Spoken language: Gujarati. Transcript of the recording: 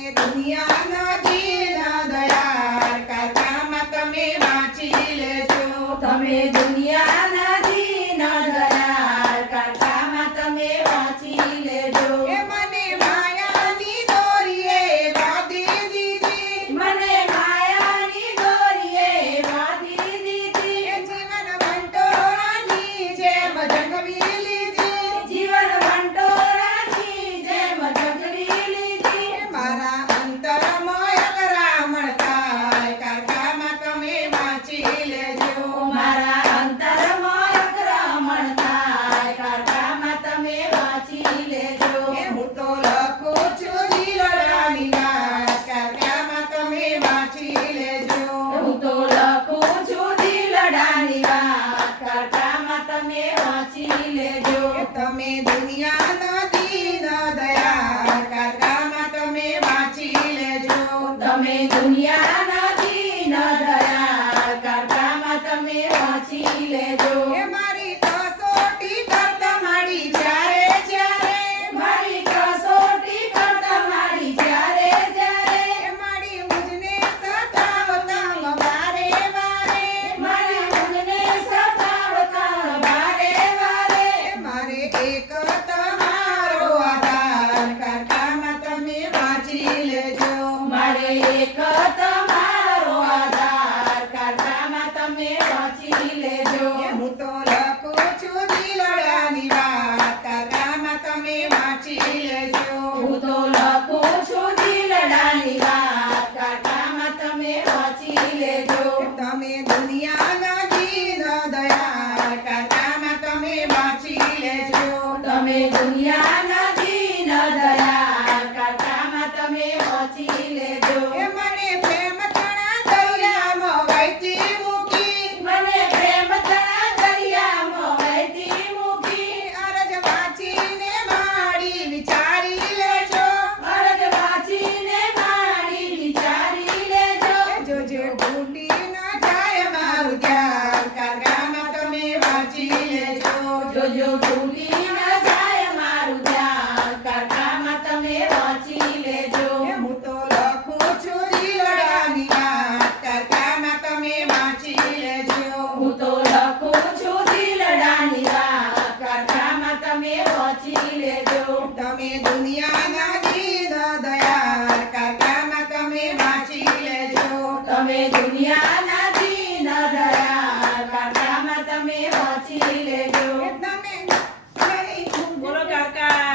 દુનિયાના દીન દયાળ કથામાં તમે વાંચી લેજો. તમે દુનિયાના દીન દયાળ કથામાં તમે વાંચી લેજો. એ મને માયાની દોરીએ બાંધી દીધી, મને માયાની દોરીએ બાંધી દીધી. એ જીવન વંટોળાની જેમ જગવી લીધી, જીવન વંટોળાની જેમ જગવી લીધી. એ મારા અંતરમાં અકરામણ થાય કથામાં તમે વાંચી લેજો. મારા અંતરમાં આક્રમણ થાય કથામાં તમે વાંચી લેજો. એ હું તો લખું છું દિલડાની વાત કથામાં તમે વાંચી લેજો. હું તો લખું છું દિલડાની વાત કથામાં તમે વાંચી લેજો. કે તમે દુનિયાના દીન દયાળ કથામાં તમે વાંચી લેજો. તમે દુનિયાના દીન દયાળ કથામાં તમે વાંચી લેજો. એ મારી કસોટી કરતા માડી જ્યારે જ્યારે, મારી કસોટી કરતા મારી જ્યારે જ્યારે, એ મારી મુજને સતાવતા વારે વારે, મારી મનને સતાવતા વારે વારે. એ મારે એક તમારો આધાર કથામાં તમે વાંચી લેજો. મારે એક તમારો આધાર કથામાં તમે વાંચી લેજો. એ હું તો લખું છું દિલડાની વાત કથામાં તમે વાંચી લેજો. હું તો લખું છું દિલડાની વાત કથામાં તમે વાંચી લેજો. તમે દુનિયાના દીન દયાળ કથામાં તમે વાંચી લેજો. તમે દુનિયાના દીન દયાળ કથામાં તમે વાંચી લેજો. એ મને પ્રેમ તણા દરિયામાં વહેતી મૂકી, મને પ્રેમ તણા દરિયામાં વહેતી મૂકી. અરજ વાંચીને માડી વિચારી લેજો. અરજ વાંચીને મારી વિચારી લેજો. જોજો ભૂલી ન જાય મારું ધ્યાન કથામાં તમે વાંચી લેજો. જોજો ભૂલી ન જાય મારું ધ્યાન કથામાં તમે વાંચી લેજો. એ હું તો લખું છું દિલડાની વાત કથામાં તમે વાંચી લેજો. હું તો લખું છું દિલડાની વાત કથામાં તમે વાંચી લેજો. તમે દુનિયાના દીન દયાળ કથામાં તમે વાંચી લેજો. તમે દુનિયાના દીન દયાળ કથામાં તમે વાંચી લેજો.